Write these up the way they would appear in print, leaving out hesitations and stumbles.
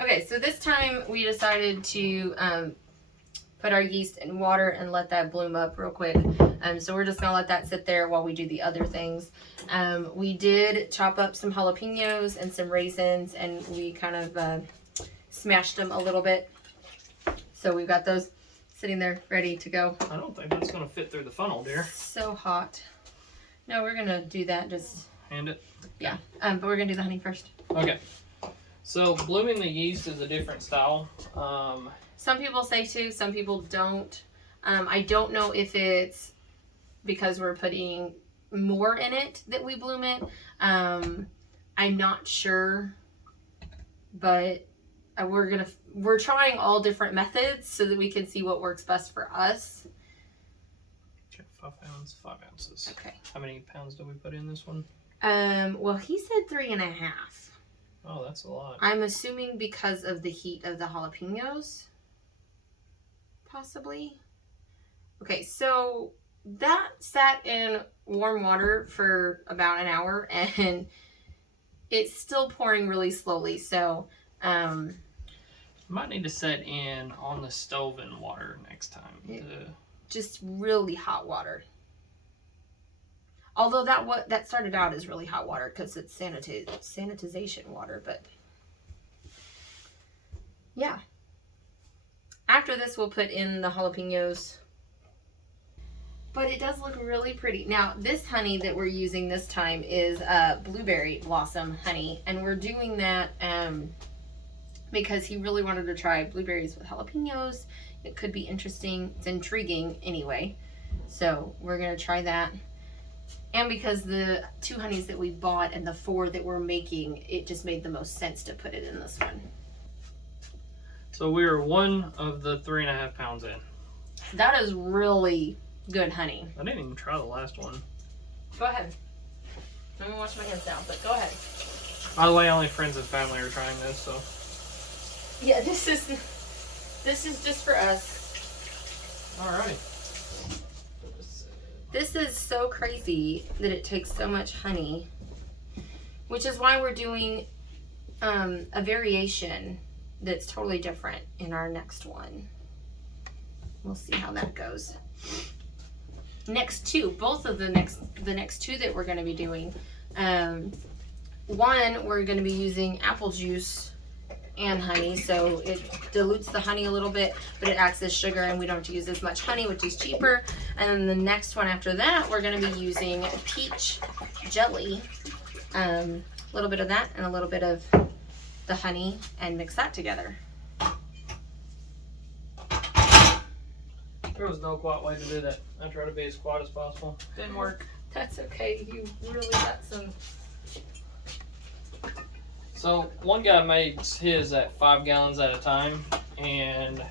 Okay, so this time we decided to put our yeast in water and let that bloom up real quick. So we're just gonna let that sit there while we do the other things. We did chop up some jalapenos and some raisins, and we kind of smashed them a little bit. So we've got those sitting there ready to go. I don't think that's gonna fit through the funnel, dear. So hot. No, we're gonna do that. Just hand it. Yeah. But we're gonna do the honey first. Okay. So blooming the yeast is a different style. Some people say to, some people don't. I don't know if it's because we're putting more in it that we bloom it. I'm not sure, but we're trying all different methods so that we can see what works best for us. Okay, 5 pounds, 5 ounces. Okay. How many pounds do we put in this one? Well, he said 3.5. Oh, that's a lot. I'm assuming because of the heat of the jalapenos. Possibly. Okay, so that sat in warm water for about an hour and it's still pouring really slowly. So, might need to set in on the stove in water next time. Just really hot water. Although that started out as really hot water because it's sanitization water, but yeah. After this, we'll put in the jalapenos. But it does look really pretty. Now, this honey that we're using this time is blueberry blossom honey. And we're doing that because he really wanted to try blueberries with jalapenos. It could be interesting. It's intriguing anyway. So we're going to try that. And because the 2 honeys that we bought and the 4 that we're making, it just made the most sense to put it in this one. So we are 1 of the 3.5 pounds in. That is really good honey. I didn't even try the last one. Go ahead. I'm gonna wash my hands down, but go ahead. By the way, only friends and family are trying this, so. Yeah, this is just for us. Alrighty. This is so crazy that it takes so much honey, which is why we're doing a variation that's totally different in our next one. We'll see how that goes. Next 2, both of the next 2 that we're going to be doing. One, we're going to be using apple juice and honey, so it dilutes the honey a little bit, but it acts as sugar and we don't have to use as much honey, which is cheaper. And then the next one after that, we're going to be using peach jelly. A little bit of that and a little bit of the honey and mix that together. There was no quiet way to do that. I tried to be as quiet as possible. Didn't work. That's okay. You really got some. So one guy makes his at 5 gallons at a time, and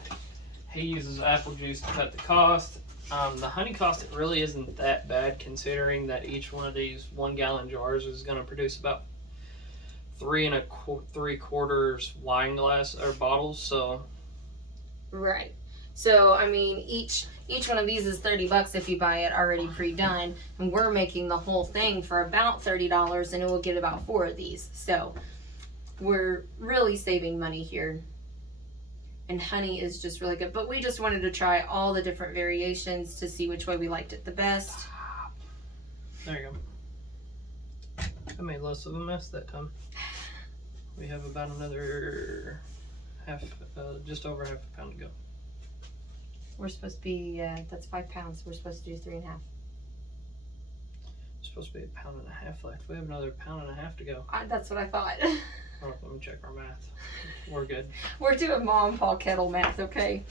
he uses apple juice to cut the cost. The honey cost, it really isn't that bad considering that each one of these 1 gallon jars is going to produce about 3 3/4 wine glass or bottles. So right. So I mean, each one of these is $30 if you buy it already pre-done, and we're making the whole thing for about $30, and it will get about 4 of these. So we're really saving money here. And honey is just really good. But we just wanted to try all the different variations to see which way we liked it the best. There you go. I made less of a mess that time. We have about another just over half a pound to go. We're supposed to be, that's 5 pounds. We're supposed to do 3.5. It's supposed to be 1.5 pounds left. We have another 1.5 pounds to go. That's what I thought. Oh, let me check our math. We're good. We're doing Mom and Paul kettle math, okay?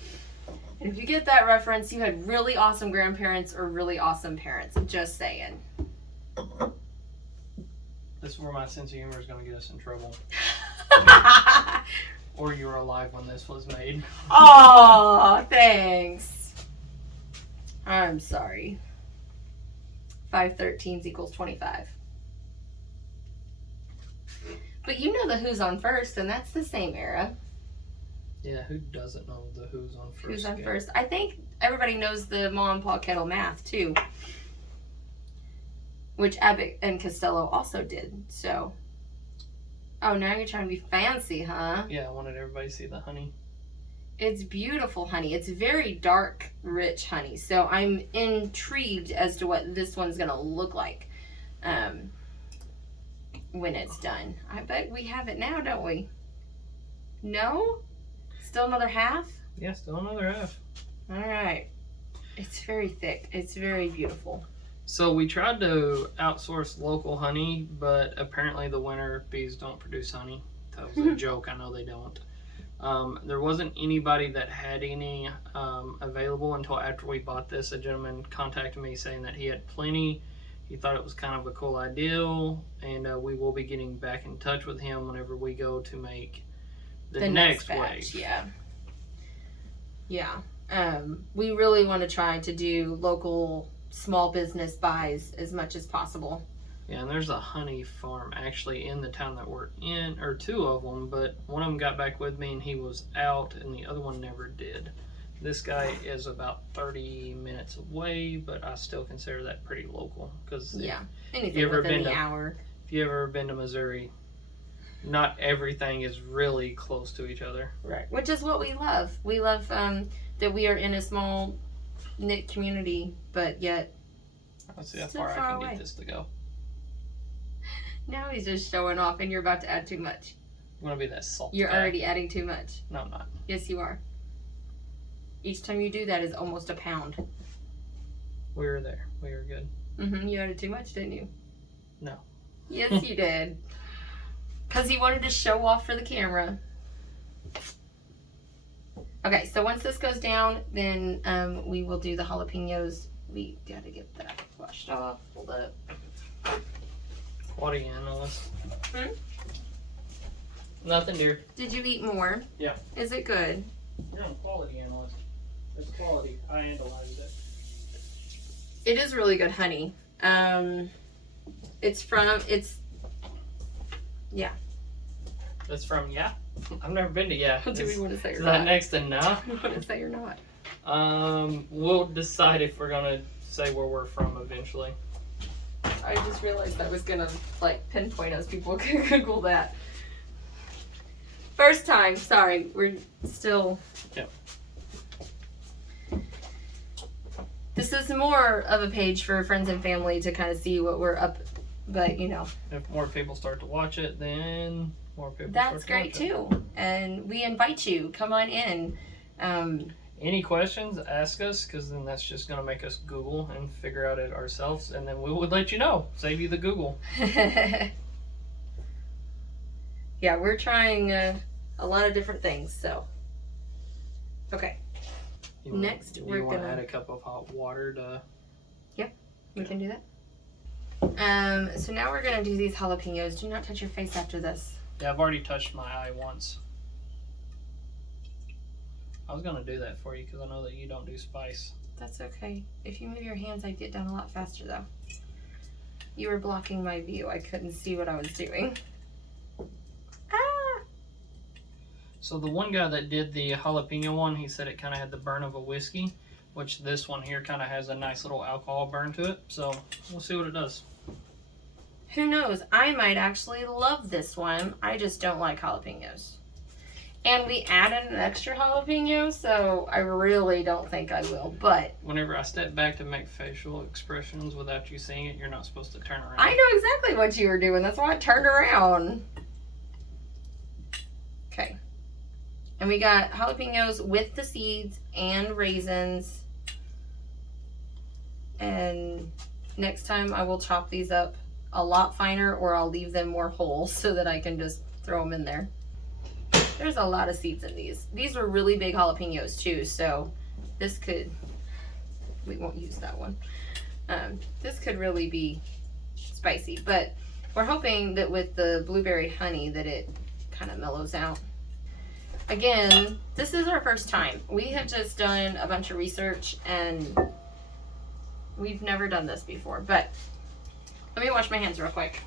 And if you get that reference, you had really awesome grandparents or really awesome parents. Just saying. This is where my sense of humor is going to get us in trouble. Or you were alive when this was made. Oh, thanks. I'm sorry. 5 13s equals 25. But you know the Who's on First, and that's the same era. Yeah, who doesn't know the Who's on First? Who's on First? I think everybody knows the Mom and Paul kettle math, too. which Abbott and Costello also did. So, oh, now you're trying to be fancy, huh? Yeah, I wanted everybody to see the honey. It's beautiful honey. It's very dark, rich honey. So I'm intrigued as to what this one's gonna look like when it's done. I bet we have it now, don't we? No? Still another half? Yeah, still another half. All right. It's very thick. It's very beautiful. So we tried to outsource local honey, but apparently the winter bees don't produce honey. That was a joke. I know they don't. There wasn't anybody that had any available until after we bought this. A gentleman contacted me saying that he had plenty. He thought it was kind of a cool idea, and we will be getting back in touch with him whenever we go to make the next batch. wave. Yeah. We really want to try to do local small business buys as much as possible. Yeah, and there's a honey farm actually in the town that we're in, or two of them, but one of them got back with me and he was out, and the other one never did. This guy is about 30 minutes away, but I still consider that pretty local. Cause anything within the hour. If you ever been to Missouri, not everything is really close to each other. Right, which is what we love. We love that we are in a small knit community, but yet Let's see how far I can get this to go. Now he's just showing off, and you're about to add too much. I'm gonna be that salt. You're guy. already adding too much. No, I'm not. Yes, you are. Each time you do that is almost a pound. We were there. We were good. You added too much, didn't you? No. Yes, you did. Because he wanted to show off for the camera. Okay, so once this goes down, then we will do the jalapenos. We gotta get that washed off. Hold up. Quality analyst. Nothing, dear. Did you eat more? Yeah. Is it good? You're a quality analyst. It's quality. I analyzed it. It is really good honey. It's That's from I've never been to Do we want to say or Is not? that next to no? Do we want to say or not? We'll decide if we're gonna say where we're from eventually. I just realized I was gonna pinpoint us. People could Google that. First time. Sorry, we're still. Yep. This is more of a page for friends and family to kind of see what we're up, but If more people start to watch it, then more people. That's great too. And we invite you. Come on in. Any questions? Ask us, because then that's just gonna make us Google and figure out it ourselves, and then we would let you know. Save you the Google. Yeah, we're trying a lot of different things. So, okay. Next, we're you want to gonna add a cup of hot water to. We can do that. So now we're gonna do these jalapenos. Do not touch your face after this. Yeah, I've already touched my eye once. I was gonna do that for you because I know that you don't do spice. That's okay. If you move your hands, I'd get done a lot faster though. You were blocking my view. I couldn't see what I was doing. So the one guy that did the jalapeno one, he said it kind of had the burn of a whiskey, which this one here kind of has a nice little alcohol burn to it. So we'll see what it does. Who knows? I might actually love this one. I just don't like jalapenos. And we added an extra jalapeno, so I really don't think I will. But whenever I step back to make facial expressions without you seeing it, you're not supposed to turn around. I know exactly what you were doing. That's why I turned around. Okay. And we got jalapenos with the seeds and raisins. And next time I will chop these up a lot finer, or I'll leave them more whole so that I can just throw them in there. There's a lot of seeds in these. These are really big jalapenos too, so this could, we won't use that one. This could really be spicy, but we're hoping that with the blueberry honey that it kind of mellows out. Again, this is our first time. We have just done a bunch of research and we've never done this before, but let me wash my hands real quick.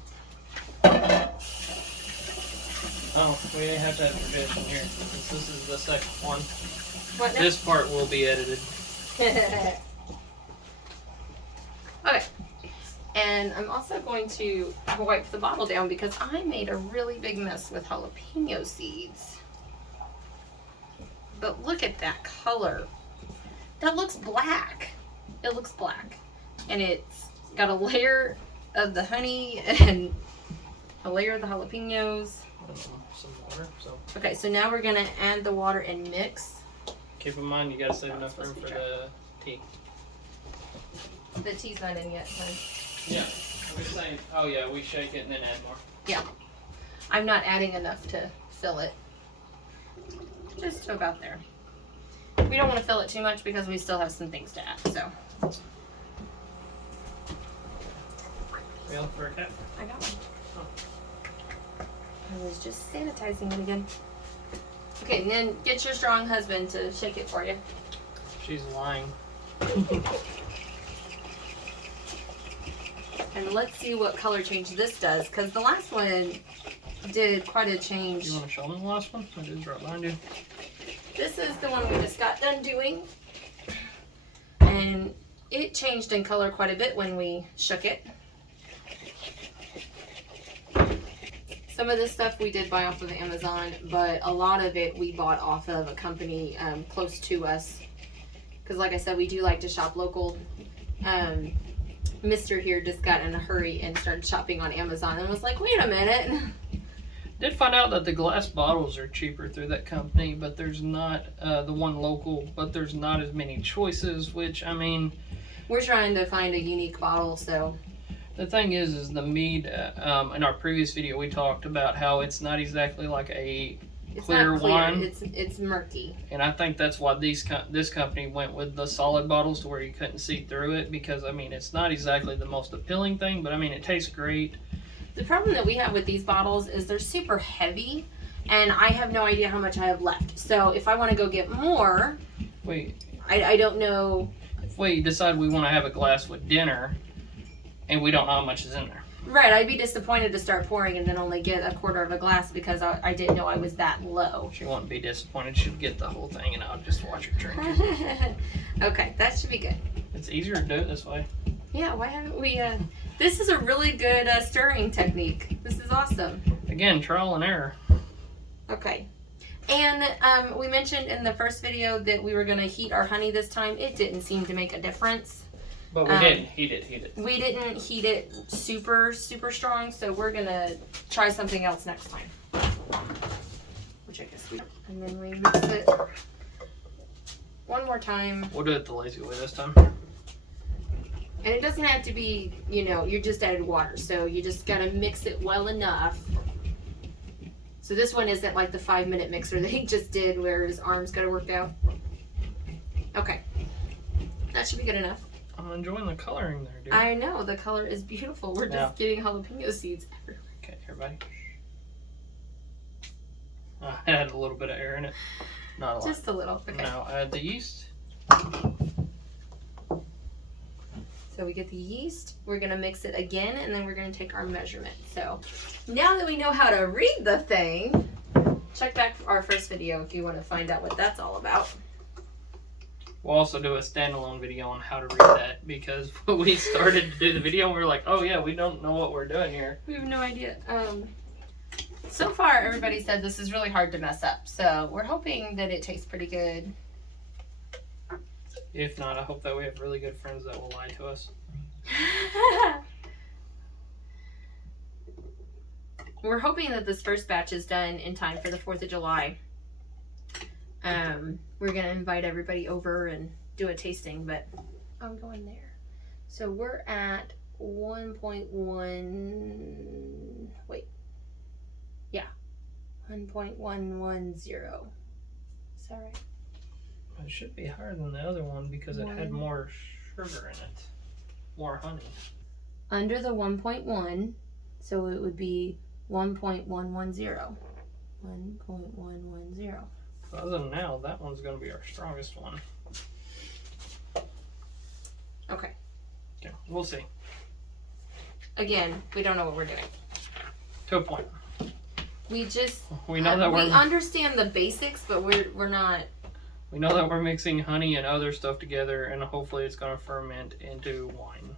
Oh, we have to have tradition here, since this is the second one. What now? This part will be edited. Okay. And then I'm also going to wipe the bottle down because I made a really big mess with jalapeno seeds. But look at that color. That looks black. It looks black. And it's got a layer of the honey and a layer of the jalapenos. Some water. So. Okay, so now we're going to add the water and mix. Keep in mind you gotta save enough room for the tea. The tea's not in yet, honey. Yeah, I'm just saying. Oh yeah, we shake it and then add more. Yeah. I'm not adding enough to fill it. Just to about there. We don't want to fill it too much because we still have some things to add, so. Real for a cap? I got one. I was just sanitizing it again. Okay, and then get your strong husband to shake it for you. She's lying. And let's see what color change this does, because the last one did quite a change. You want to show them the last one? It is right behind you. This is the one we just got done doing. And it changed in color quite a bit when we shook it. Some of this stuff we did buy off of Amazon, but a lot of it we bought off of a company close to us. Because like I said, we do like to shop local. Mr. here just got in a hurry and started shopping on Amazon and was like, wait a minute. Did find out that the glass bottles are cheaper through that company, but there's not the one local, but there's not as many choices, which, I mean... We're trying to find a unique bottle, so... The thing is the mead, in our previous video, we talked about how it's not exactly like a clear wine. It's murky. And I think that's why this company went with the solid bottles to where you couldn't see through it, because, I mean, it's not exactly the most appealing thing, but, I mean, it tastes great. The problem that we have with these bottles is they're super heavy, and I have no idea how much I have left. So if I want to go get more, I don't know. If we decide we want to have a glass with dinner, and we don't know how much is in there. Right, I'd be disappointed to start pouring and then only get a quarter of a glass because I didn't know I was that low. She won't be disappointed. She'll get the whole thing, and I'll just watch her drink it. Okay, that should be good. It's easier to do it this way. Yeah, why haven't we... This is a really good stirring technique. This is awesome. Again, trial and error. Okay. And we mentioned in the first video that we were going to heat our honey this time. It didn't seem to make a difference. But we didn't heat it. We didn't heat it super, super strong, so we're going to try something else next time. Which I guess we... And then we mix it one more time. We'll do it the lazy way this time. And it doesn't have to be, you just added water, so you just got to mix it well enough. So this one isn't like the 5-minute mixer that he just did where his arms got to work out. Okay. That should be good enough. I'm enjoying the coloring there, dude. I know, the color is beautiful. We're just getting jalapeno seeds everywhere. Okay, everybody. I had a little bit of air in it. Not a lot. Just a little. Okay. Now add the yeast. So we get the yeast, we're going to mix it again, and then we're going to take our measurement. So now that we know how to read the thing, check back our first video if you want to find out what that's all about. We'll also do a standalone video on how to read that, because when we started to do the video, we were like, oh yeah, we don't know what we're doing here. We have no idea. So far, everybody said this is really hard to mess up, so we're hoping that it tastes pretty good. If not, I hope that we have really good friends that will lie to us. We're hoping that this first batch is done in time for the 4th of July. We're going to invite everybody over and do a tasting, but I'm going there. So we're at 1.1, wait. Yeah. 1.110. Is that right? It should be higher than the other one because it had more sugar in it. More honey. Under the 1.1, so it would be 1.110. 1.110. Other than now, that one's going to be our strongest one. Okay. Yeah, we'll see. Again, we don't know what we're doing. To a point. We just... We know that we understand the basics, but we're not... We know that we're mixing honey and other stuff together, and hopefully it's going to ferment into wine.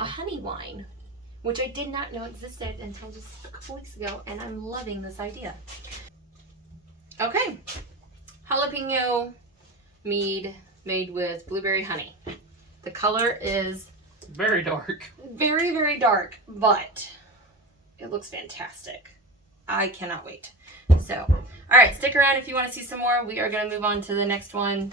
a honey wine, which I did not know existed until just a couple weeks ago, and I'm loving this idea. Okay, jalapeno mead made with blueberry honey. The color is very dark. Very, very dark, but it looks fantastic. I cannot wait. So, all right, stick around if you want to see some more. We are going to move on to the next one.